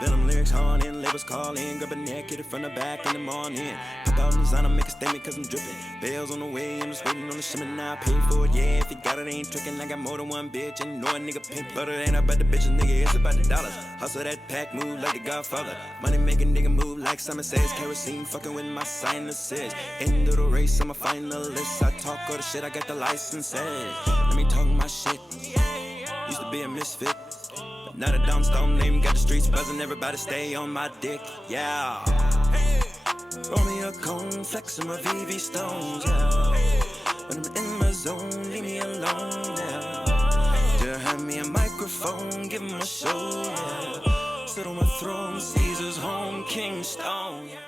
Venom lyrics hard in, labels calling, grab a neck, get it from the back in the morning. Pop out in designer, make a statement cause I'm dripping. Bells on the way, I'm just waiting on the shimmer now. I pay for it, yeah, if you got it, ain't tricking. I got more than one bitch, and you know a nigga pimp. But it ain't about the bitches, nigga, it's about the dollars. Hustle that pack, move like the Godfather. Money making nigga move like Simon Says. Kerosene fucking with my sinuses. End of the race, I'm a finalist. I talk all the shit, I got the licenses. Let me talk my shit. Used to be a misfit. Not a dumb stone name, got the streets buzzing, everybody stay on my dick, yeah. Roll me a cone, flexing my VV stones, yeah. When I'm in my zone, leave me alone, yeah. Just hand me a microphone, give him a show, yeah. Sit on my throne, Caesar's home, King Stone, yeah.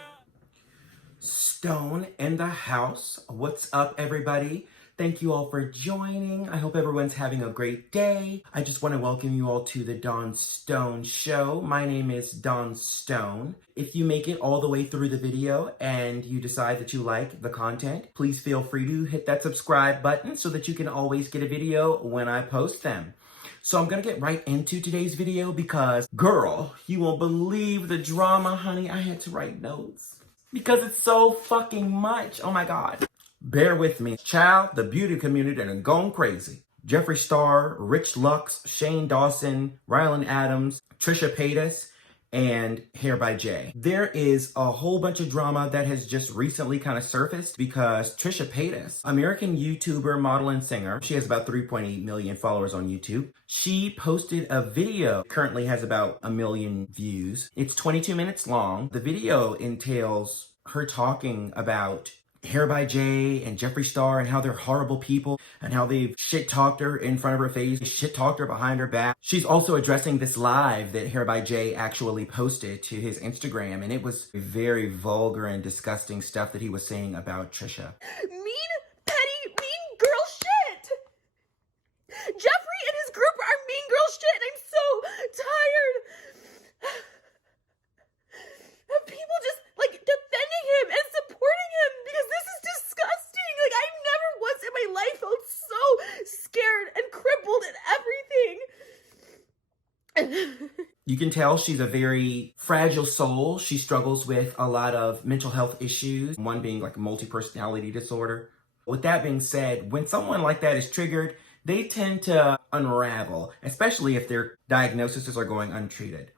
Stone in the house. What's up, everybody? Thank you all for joining. I hope everyone's having a great day. I just want to welcome you all to the Dawn Stone Show. My name is Dawn Stone. If you make it all the way through the video and you decide that you like the content, please feel free to hit that subscribe button so that you can always get a video when I post them. So I'm gonna get right into today's video because, girl, you won't believe the drama, honey. I had to write notes because it's so fucking much. Oh my God. Bear with me. Child, the beauty community are going crazy. Jeffree Star, Rich Lux, Shane Dawson, Rylan Adams, Trisha Paytas, and Hair by Jay. There is a whole bunch of drama that has just recently kind of surfaced because Trisha Paytas, American YouTuber, model, and singer, she has about 3.8 million followers on YouTube. She posted a video, currently has about 1 million views. It's 22 minutes long. The video entails her talking about Hair by Jay and Jeffree Star and how they're horrible people and how they've shit-talked her in front of her face, shit-talked her behind her back. She's also addressing this live that Hair by Jay actually posted to his Instagram, and it was very vulgar and disgusting stuff that he was saying about Trisha. Mean, petty, mean girl shit! Jeffree and his group are mean girl shit, and I'm so tired of people just, defending him and supporting him, because this is disgusting. I've never once in my life felt so scared and crippled and everything. You can tell she's a very fragile soul. She struggles with a lot of mental health issues, one being like a multi-personality disorder. With that being said, when someone like that is triggered, they tend to unravel, especially if their diagnoses are going untreated.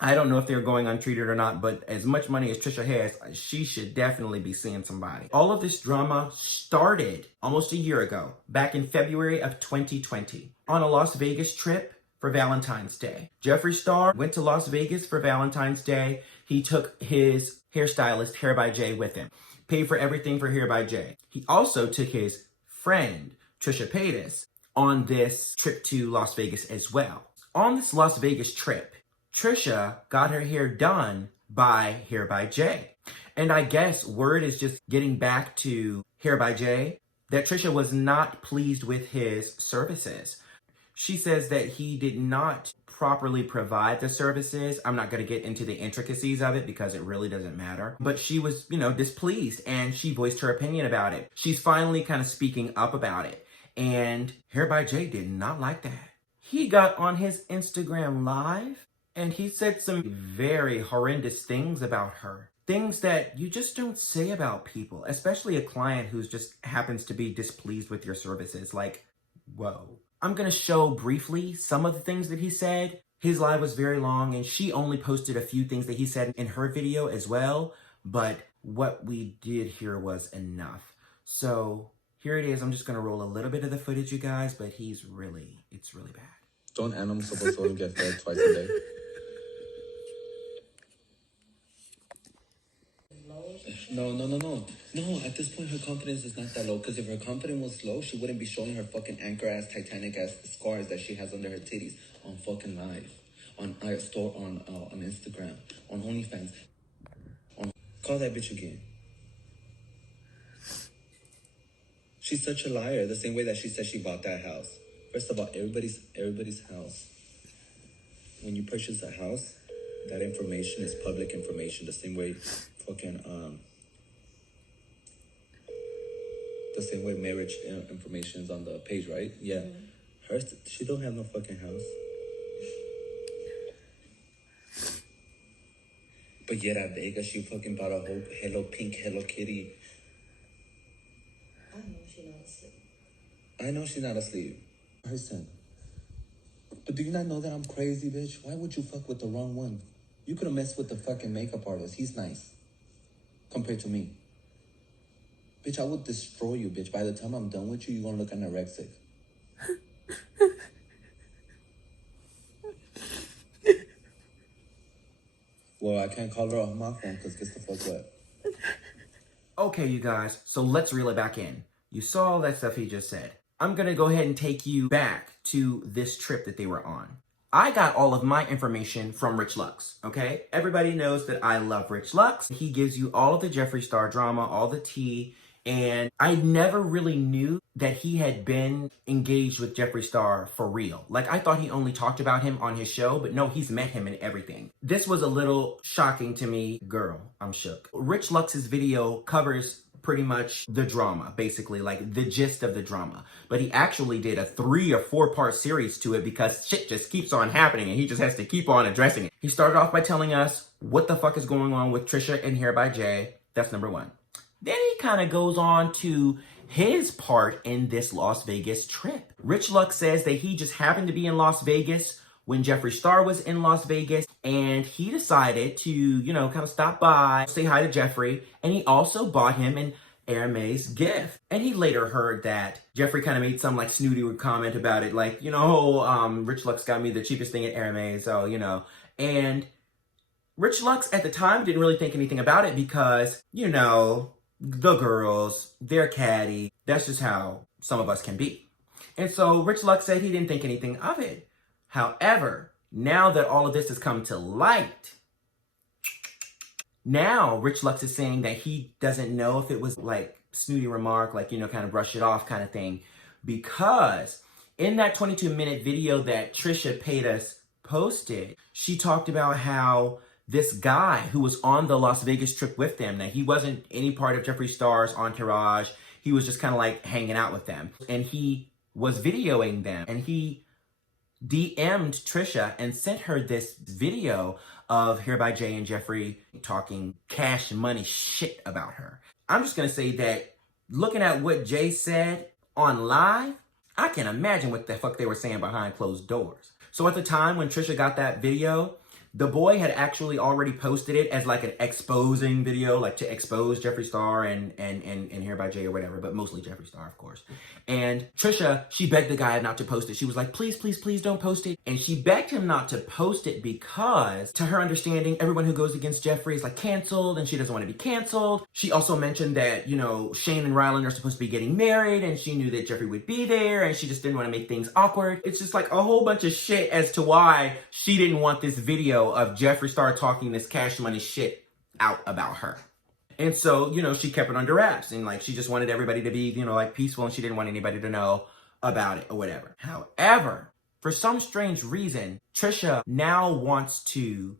I don't know if they're going untreated or not, but as much money as Trisha has, she should definitely be seeing somebody. All of this drama started almost a year ago, back in February of 2020, on a Las Vegas trip for Valentine's Day. Jeffree Star went to Las Vegas for Valentine's Day. He took his hairstylist, Hair by Jay, with him. Paid for everything for Hair by Jay. He also took his friend, Trisha Paytas, on this trip to Las Vegas as well. On this Las Vegas trip, Trisha got her hair done by Hair by Jay. And I guess word is just getting back to Hair by Jay that Trisha was not pleased with his services. She says that he did not properly provide the services. I'm not going to get into the intricacies of it because it really doesn't matter. But she was, displeased, and she voiced her opinion about it. She's finally kind of speaking up about it. And Hair by Jay did not like that. He got on his Instagram Live and he said some very horrendous things about her. Things that you just don't say about people, especially a client who just happens to be displeased with your services. Like, whoa. I'm going to show briefly some of the things that he said. His live was very long, and she only posted a few things that he said in her video as well. But what we did here was enough. So here it is. I'm just going to roll a little bit of the footage, you guys, but it's really bad. Don't animals supposed to only get fed twice a day? No. No, at this point, her confidence is not that low. Because if her confidence was low, she wouldn't be showing her fucking anchor-ass, Titanic-ass scars that she has under her titties on fucking live. On Instagram. On OnlyFans. Call that bitch again. She's such a liar. The same way that she said she bought that house. First of all, everybody's house. When you purchase a house, that information is public information. The same way the same way marriage information is on the page, right? Yeah. She don't have no fucking house. But yet at Vegas, she fucking bought a whole Hello Kitty. I know she's not asleep. I know she's not asleep. Person. But do you not know that I'm crazy, bitch? Why would you fuck with the wrong one? You could have messed with the fucking makeup artist. He's nice. Compared to me. Bitch, I would destroy you, bitch. By the time I'm done with you, you're gonna look anorexic. Well, I can't call her off my phone because guess the fuck what? Okay, you guys, so let's reel it back in. You saw all that stuff he just said. I'm gonna go ahead and take you back to this trip that they were on. I got all of my information from Rich Lux, okay? Everybody knows that I love Rich Lux. He gives you all of the Jeffree Star drama, all the tea, and I never really knew that he had been engaged with Jeffree Star for real. Like, I thought he only talked about him on his show, but no, he's met him in everything. This was a little shocking to me. Girl, I'm shook. Rich Lux's video covers pretty much the drama, basically, like the gist of the drama. But he actually did a 3 or 4 part series to it because shit just keeps on happening and he just has to keep on addressing it. He started off by telling us what the fuck is going on with Trisha and Hair by Jay. That's number 1. Then he kind of goes on to his part in this Las Vegas trip. Rich Lux says that he just happened to be in Las Vegas when Jeffree Star was in Las Vegas, and he decided to, you know, kind of stop by, say hi to Jeffree, and he also bought him an Hermes gift. And he later heard that Jeffree kind of made some like snooty comment about it, like, you know, Rich Lux got me the cheapest thing at Hermes, so, you know, and Rich Lux at the time didn't really think anything about it because, you know, the girls, they're catty. That's just how some of us can be. And so Rich Lux said he didn't think anything of it. However, now that all of this has come to light, now Rich Lux is saying that he doesn't know if it was like snooty remark, like, you know, kind of brush it off kind of thing. Because in that 22-minute video that Trisha Paytas posted, she talked about how this guy who was on the Las Vegas trip with them, that he wasn't any part of Jeffree Star's entourage. He was just kind of like hanging out with them. And he was videoing them. And he DM'd Trisha and sent her this video of Hair by Jay and Jeffree talking cash money shit about her. I'm just going to say that looking at what Jay said on live, I can imagine what the fuck they were saying behind closed doors. So at the time when Trisha got that video, the boy had actually already posted it as like an exposing video, like to expose Jeffree Star and Hair by Jay or whatever, but mostly Jeffree Star, of course. And Trisha, she begged the guy not to post it. She was like, please, please, please don't post it. And she begged him not to post it because, to her understanding, everyone who goes against Jeffree is like canceled and she doesn't want to be canceled. She also mentioned that, you know, Shane and Ryland are supposed to be getting married and she knew that Jeffree would be there and she just didn't want to make things awkward. It's just like a whole bunch of shit as to why she didn't want this video of Jeffree Star talking this cash money shit out about her. And so, you know, she kept it under wraps and like she just wanted everybody to be, you know, like peaceful and she didn't want anybody to know about it or whatever. However, for some strange reason, Trisha now wants to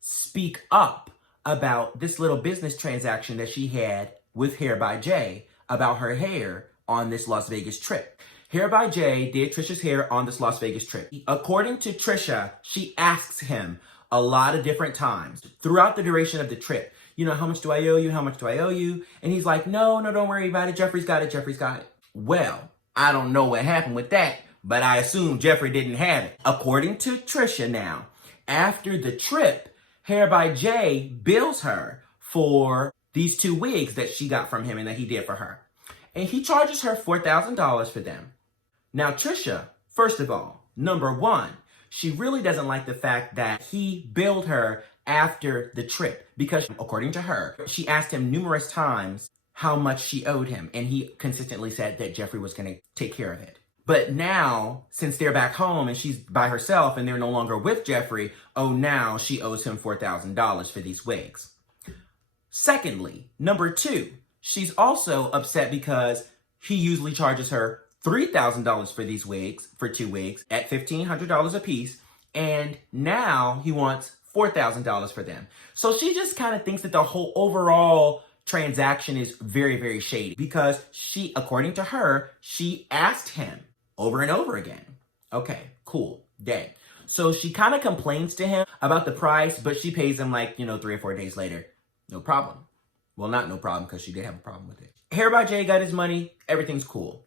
speak up about this little business transaction that she had with Hair by Jay about her hair on this Las Vegas trip. Hair by Jay did Trisha's hair on this Las Vegas trip. According to Trisha, she asks him a lot of different times throughout the duration of the trip, you know, how much do I owe you? How much do I owe you? And he's like, no, don't worry about it. Jeffree's got it. Jeffree's got it. Well, I don't know what happened with that, but I assume Jeffree didn't have it. According to Trisha now, after the trip, Hair by Jay bills her for these 2 wigs that she got from him and that he did for her. And he charges her $4,000 for them. Now, Trisha, first of all, number 1, she really doesn't like the fact that he billed her after the trip because, according to her, she asked him numerous times how much she owed him, and he consistently said that Jeffree was going to take care of it. But now, since they're back home and she's by herself and they're no longer with Jeffree, now she owes him $4,000 for these wigs. Secondly, number 2, she's also upset because he usually charges her $3,000 for these wigs, for 2 wigs, at $1,500 a piece, and now he wants $4,000 for them. So she just kind of thinks that the whole overall transaction is very, very shady because she, according to her, she asked him over and over again. Okay, cool, dead. So she kind of complains to him about the price, but she pays him like, 3 or 4 days later. No problem. Well, not no problem because she did have a problem with it. Hair by Jay got his money. Everything's cool.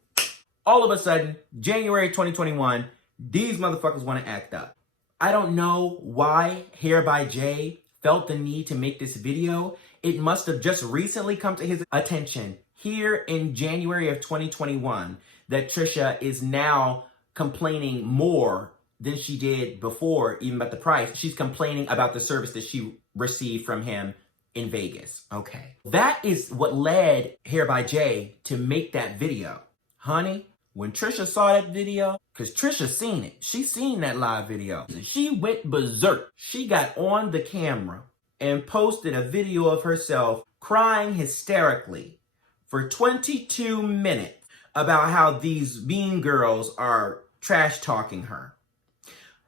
All of a sudden, January 2021, these motherfuckers want to act up. I don't know why Hair by Jay felt the need to make this video. It must have just recently come to his attention here in January of 2021 that Trisha is now complaining more than she did before, even about the price. She's complaining about the service that she received from him in Vegas. Okay. That is what led Hair by Jay to make that video. Honey, when Trisha saw that video, because Trisha seen it, she seen that live video, she went berserk. She got on the camera and posted a video of herself crying hysterically for 22 minutes about how these mean girls are trash talking her.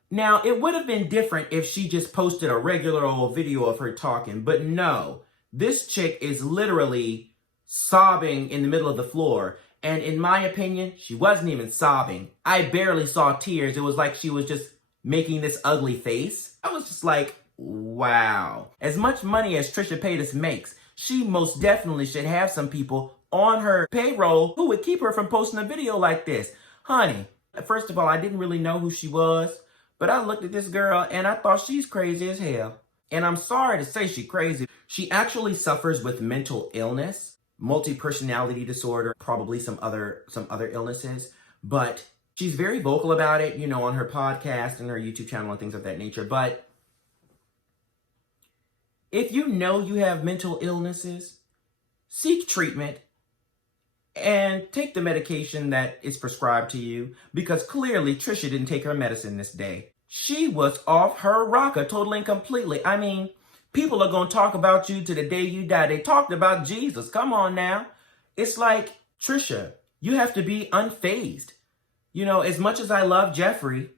Now, it would have been different if she just posted a regular old video of her talking, but no, this chick is literally sobbing in the middle of the floor. And in my opinion, she wasn't even sobbing. I barely saw tears. It was like she was just making this ugly face. I was just like, wow. As much money as Trisha Paytas makes, she most definitely should have some people on her payroll who would keep her from posting a video like this. Honey, first of all, I didn't really know who she was, but I looked at this girl and I thought she's crazy as hell. And I'm sorry to say she's crazy. She actually suffers with mental illness, multi-personality disorder, probably some other illnesses, but she's very vocal about it, on her podcast and her YouTube channel and things of that nature. But if you know you have mental illnesses, seek treatment and take the medication that is prescribed to you, because clearly Trisha didn't take her medicine this day. She was off her rocker totally and completely. I mean, people are going to talk about you to the day you die. They talked about Jesus. Come on now. It's like, Trisha, you have to be unfazed. As much as I love Jeffree,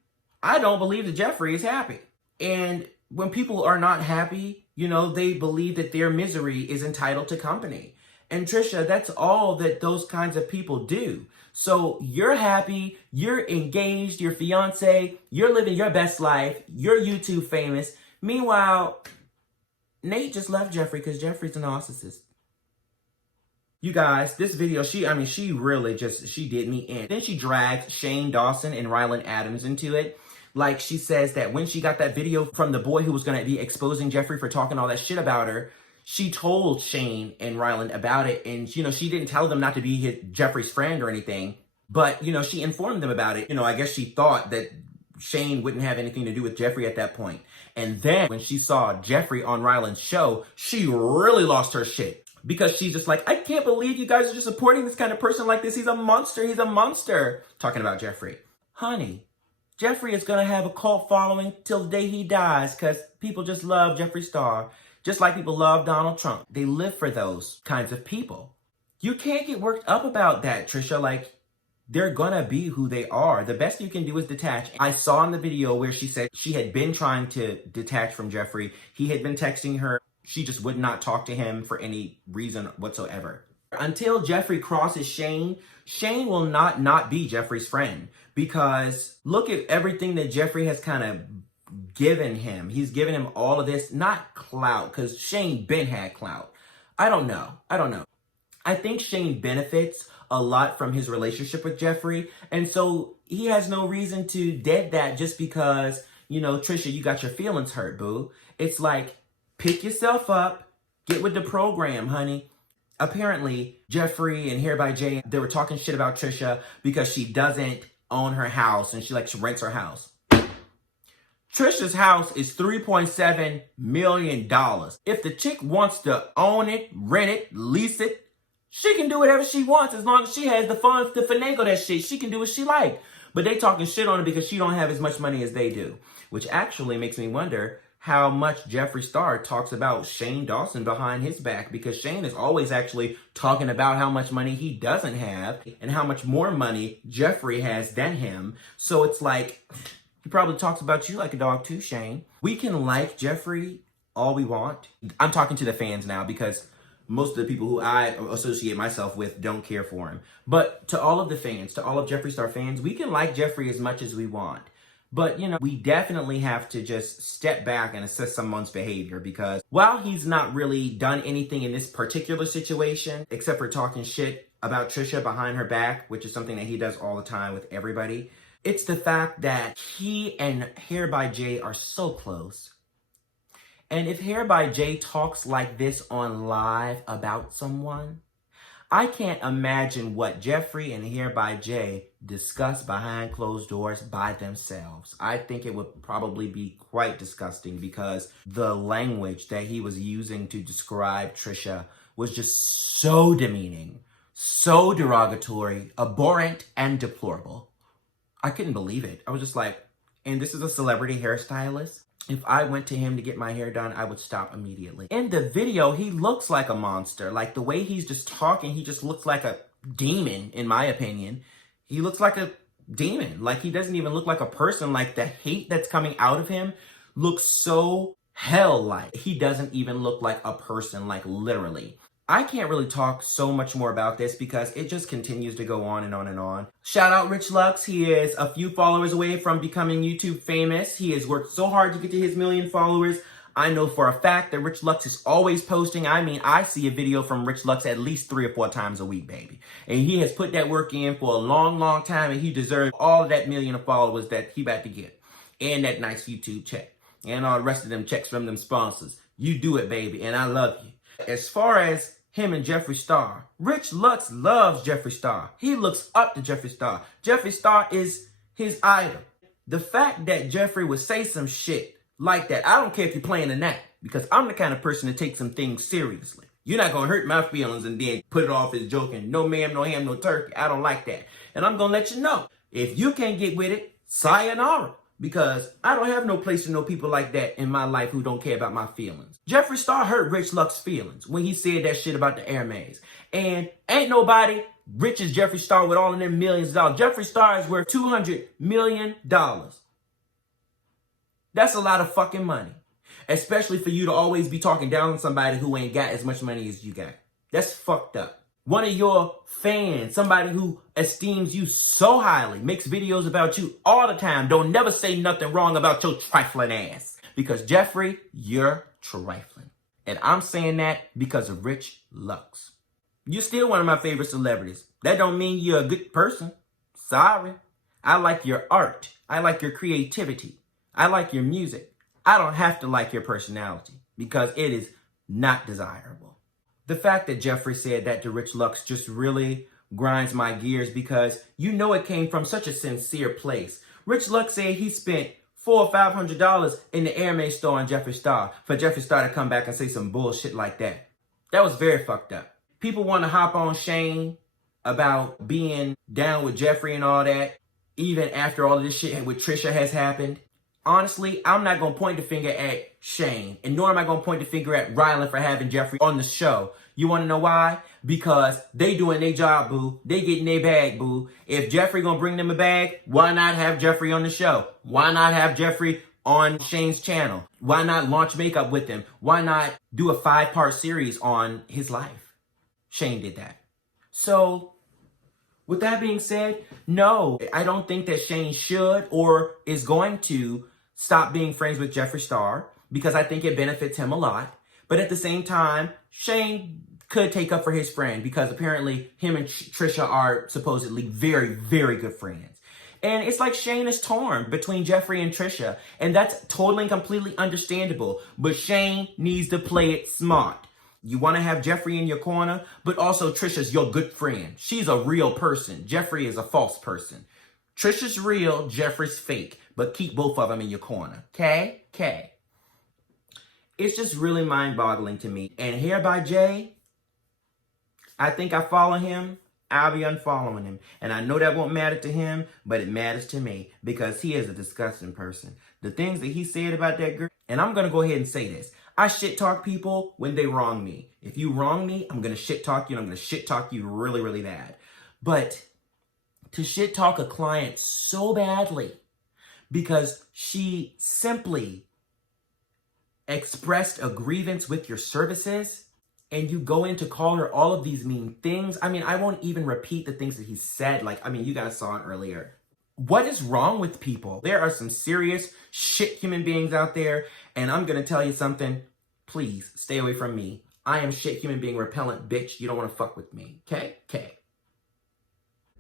I don't believe that Jeffree is happy. And when people are not happy, they believe that their misery is entitled to company. And Trisha, that's all that those kinds of people do. So you're happy, you're engaged, your fiance, you're living your best life, you're YouTube famous. Meanwhile, Nate just left Jeffree because Jeffree's a narcissist. You guys, this video, she really she did me in. Then she dragged Shane Dawson and Ryland Adams into it. Like, she says that when she got that video from the boy who was going to be exposing Jeffree for talking all that shit about her, she told Shane and Ryland about it. And, she didn't tell them not to be Jeffree's friend or anything. But, she informed them about it. I guess she thought that Shane wouldn't have anything to do with Jeffree at that point. And then when she saw Jeffree on Ryland's show, she really lost her shit. Because she's just like, I can't believe you guys are just supporting this kind of person like this. He's a monster. He's a monster. Talking about Jeffree. Honey, Jeffree is going to have a cult following till the day he dies because people just love Jeffree Star. Just like people love Donald Trump. They live for those kinds of people. You can't get worked up about that, Trisha. Like, they're gonna be who they are. The best you can do is detach. I saw in the video where she said she had been trying to detach from Jeffree. He had been texting her. She just would not talk to him for any reason whatsoever. Until Jeffree crosses Shane, Shane will not be Jeffree's friend. Because look at everything that Jeffree has kind of given him. He's given him all of this, not clout, because Shane Ben had clout. I don't know. I think Shane benefits a lot from his relationship with Jeffree, and so he has no reason to dead that just because, Trisha, you got your feelings hurt, boo. It's like, pick yourself up, get with the program, honey. Apparently, Jeffree and Hair by Jay, they were talking shit about Trisha because she doesn't own her house and she rents her house. Trisha's house is $3.7 million. If the chick wants to own it, rent it, lease it, she can do whatever she wants as long as she has the funds to finagle that shit. She can do what she like. But they talking shit on it because she don't have as much money as they do. Which actually makes me wonder how much Jeffree Star talks about Shane Dawson behind his back, because Shane is always actually talking about how much money he doesn't have and how much more money Jeffree has than him. So it's like, He probably talks about you like a dog too, Shane. We can like Jeffree all we want. I'm talking to the fans now because most of the people who I associate myself with don't care for him. But to all of the fans, to all of Jeffree Star fans, we can like Jeffree as much as we want. But, you know, we definitely have to just step back and assess someone's behavior because while he's not really done anything in this particular situation, except for talking shit about Trisha behind her back, which is something that he does all the time with everybody, it's the fact that he and Hair by Jay are so close. And if Hair by Jay talks like this on live about someone, I can't imagine what Jeffree and Hair by Jay discuss behind closed doors by themselves. I think it would probably be quite disgusting because the language that he was using to describe Trisha was just so demeaning, so derogatory, abhorrent, and deplorable. I couldn't believe it. I was just like, and this is a celebrity hairstylist. If I went to him to get my hair done, I would stop immediately. In the video, he looks like a monster. Like the way he's just talking, he just looks like a demon, in my opinion. He looks like a demon. Like he doesn't even look like a person. Like the hate that's coming out of him looks so hell-like. He doesn't even look like a person, like literally. I can't really talk so much more about this because it just continues to go on and on and on. Shout out Rich Lux. He is a few followers away from becoming YouTube famous. He has worked so hard to get to his 1 million followers. I know for a fact that Rich Lux is always posting. I mean, I see a video from Rich Lux at least 3 or 4 times a week, baby. And he has put that work in for a long, long time, and he deserves all of that 1 million of followers that he about to get. And that nice YouTube check. And all the rest of them checks from them sponsors. You do it, baby, and I love you. As far as him and Jeffree Star, Rich Lux loves Jeffree Star. He looks up to Jeffree Star. Jeffree Star is his idol. The fact that Jeffree would say some shit like that, I don't care if you're playing an act, because I'm the kind of person to take some things seriously. You're not going to hurt my feelings and then put it off as joking. No ma'am, no ham, no turkey. I don't like that. And I'm going to let you know, if you can't get with it, sayonara. Because I don't have no place to know people like that in my life who don't care about my feelings. Jeffree Star hurt Rich Lux's feelings when he said that shit about the Hermes. And ain't nobody rich as Jeffree Star with all of them millions of dollars. Jeffree Star is worth $200 million. That's a lot of fucking money. Especially for you to always be talking down on somebody who ain't got as much money as you got. That's fucked up. One of your fans, somebody who esteems you so highly, makes videos about you all the time, don't never say nothing wrong about your trifling ass. Because Jeffree, you're trifling. And I'm saying that because of Rich Lux. You're still one of my favorite celebrities. That don't mean you're a good person. Sorry. I like your art. I like your creativity. I like your music. I don't have to like your personality because it is not desirable. The fact that Jeffree said that to Rich Lux just really grinds my gears because you know it came from such a sincere place. Rich Lux said he spent $400 or $500 in the Hermes store on Jeffree Star for Jeffree Star to come back and say some bullshit like that. That was very fucked up. People want to hop on Shane about being down with Jeffree and all that, even after all of this shit with Trisha has happened. Honestly, I'm not going to point the finger at Shane, and nor am I going to point the finger at Rylan for having Jeffree on the show. You want to know why? Because they doing their job, boo. They getting their bag, boo. If Jeffree going to bring them a bag, why not have Jeffree on the show? Why not have Jeffree on Shane's channel? Why not launch makeup with him? Why not do a 5-part series on his life? Shane did that. So, with that being said, no, I don't think that Shane should or is going to stop being friends with Jeffree Star because I think it benefits him a lot. But at the same time, Shane could take up for his friend because apparently him and Trisha are supposedly very, very good friends. And it's like Shane is torn between Jeffree and Trisha, and that's totally and completely understandable. But Shane needs to play it smart. You want to have Jeffree in your corner, but also Trisha's your good friend. She's a real person. Jeffree is a false person. Trisha's real, Jeffree's fake, but keep both of them in your corner. Okay? Okay. It's just really mind-boggling to me. And Hair by Jay, I think I follow him. I'll be unfollowing him. And I know that won't matter to him, but it matters to me because he is a disgusting person. The things that he said about that girl, and I'm going to go ahead and say this. I shit talk people when they wrong me. If you wrong me, I'm going to shit talk you, and I'm going to shit talk you really, really bad. But to shit talk a client so badly because she simply expressed a grievance with your services, and you go in to call her all of these mean things. I mean, I won't even repeat the things that he said. Like, I mean, you guys saw it earlier. What is wrong with people? There are some serious shit human beings out there, and I'm gonna tell you something. Please stay away from me. I am shit human being repellent, bitch. You don't want to fuck with me. Okay?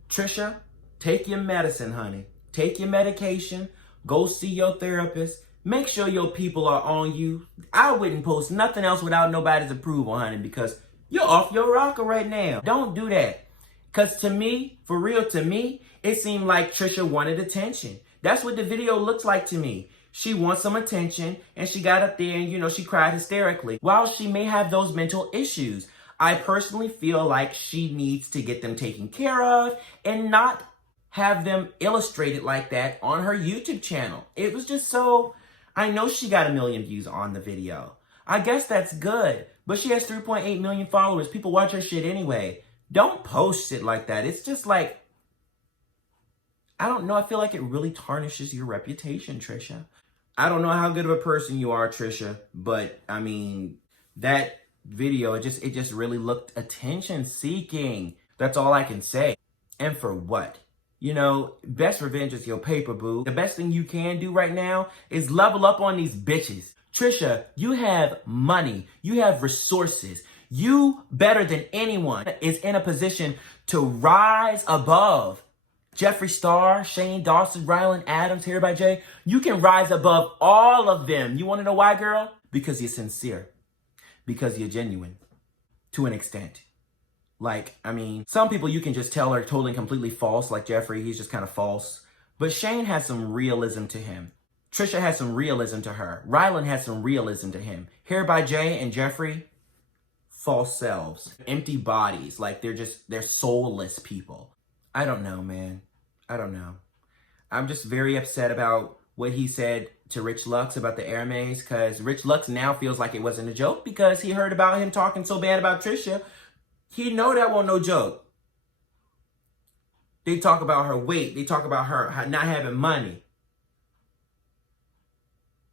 Trisha, take your medicine, honey. Take your medication. Go see your therapist. Make sure your people are on you. I wouldn't post nothing else without nobody's approval, honey, because you're off your rocker right now. Don't do that. Because to me, for real, to me, it seemed like Trisha wanted attention. That's what the video looks like to me. She wants some attention, and she got up there and, you know, she cried hysterically. While she may have those mental issues, I personally feel like she needs to get them taken care of and not have them illustrated like that on her YouTube channel. It was just so... I know she got 1 million views on the video. I guess that's good, but she has 3.8 million followers. People watch her shit anyway. Don't post shit like that. It's just like, I don't know. I feel like it really tarnishes your reputation, Trisha. I don't know how good of a person you are, Trisha, but I mean, that video, it just really looked attention seeking. That's all I can say. And for what? You know, best revenge is your paper, boo. The best thing you can do right now is level up on these bitches. Trisha, you have money. You have resources. You, better than anyone, is in a position to rise above Jeffree Star, Shane Dawson, Ryland Adams, Hair by Jay. You can rise above all of them. You want to know why, girl? Because you're sincere. Because you're genuine. To an extent. Like, I mean, some people you can just tell are totally completely false, like Jeffree, he's just kind of false. But Shane has some realism to him. Trisha has some realism to her. Ryland has some realism to him. Hair by Jay and Jeffree, false selves. Empty bodies, like they're soulless people. I don't know, man. I don't know. I'm just very upset about what he said to Rich Lux about the Hermes, because Rich Lux now feels like it wasn't a joke because he heard about him talking so bad about Trisha. He know that wasn't no joke. They talk about her weight. They talk about her not having money.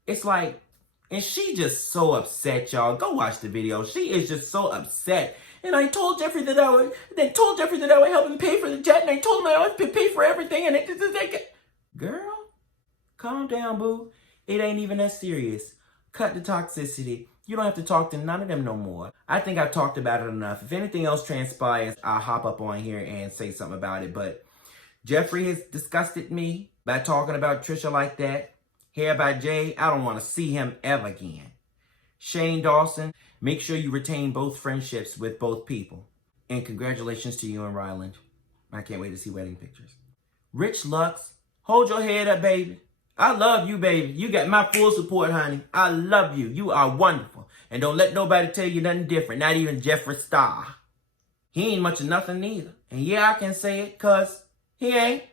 It's like, and she just so upset, y'all. Go watch the video. She is just so upset. And I told Jeffree that I would help him pay for the jet, and I told him I would pay for everything, and girl, calm down, boo. It ain't even that serious. Cut the toxicity. You don't have to talk to none of them no more. I think I've talked about it enough. If anything else transpires, I'll hop up on here and say something about it. But Jeffree has disgusted me by talking about Trisha like that. Hair by Jay, I don't want to see him ever again. Shane Dawson, make sure you retain both friendships with both people. And congratulations to you and Ryland. I can't wait to see wedding pictures. Rich Lux, hold your head up, baby. I love you, baby. You got my full support, honey. I love you. You are wonderful. And don't let nobody tell you nothing different. Not even Jeffree Star. He ain't much of nothing neither. And yeah, I can say it, cause he ain't.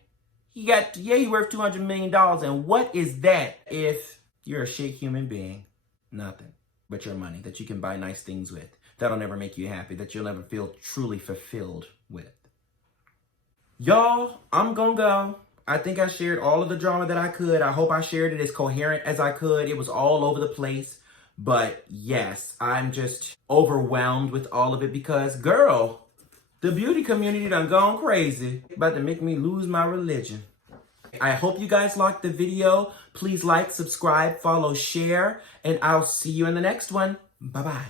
He worth $200 million. And what is that if you're a shit human being? Nothing but your money that you can buy nice things with. That'll never make you happy. That you'll never feel truly fulfilled with. Y'all, I'm gonna go. I think I shared all of the drama that I could. I hope I shared it as coherent as I could. It was all over the place. But yes, I'm just overwhelmed with all of it because, girl, the beauty community done gone crazy. About to make me lose my religion. I hope you guys liked the video. Please like, subscribe, follow, share, and I'll see you in the next one. Bye-bye.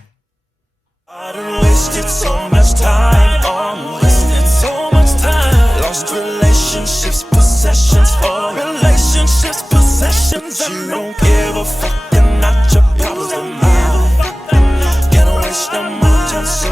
I done wasted so much time, wasted so much time. Lost relationships, possessions, for relationships, possessions. But you don't give a fuck, and not your problems, they're mine. Can't waste no more time, so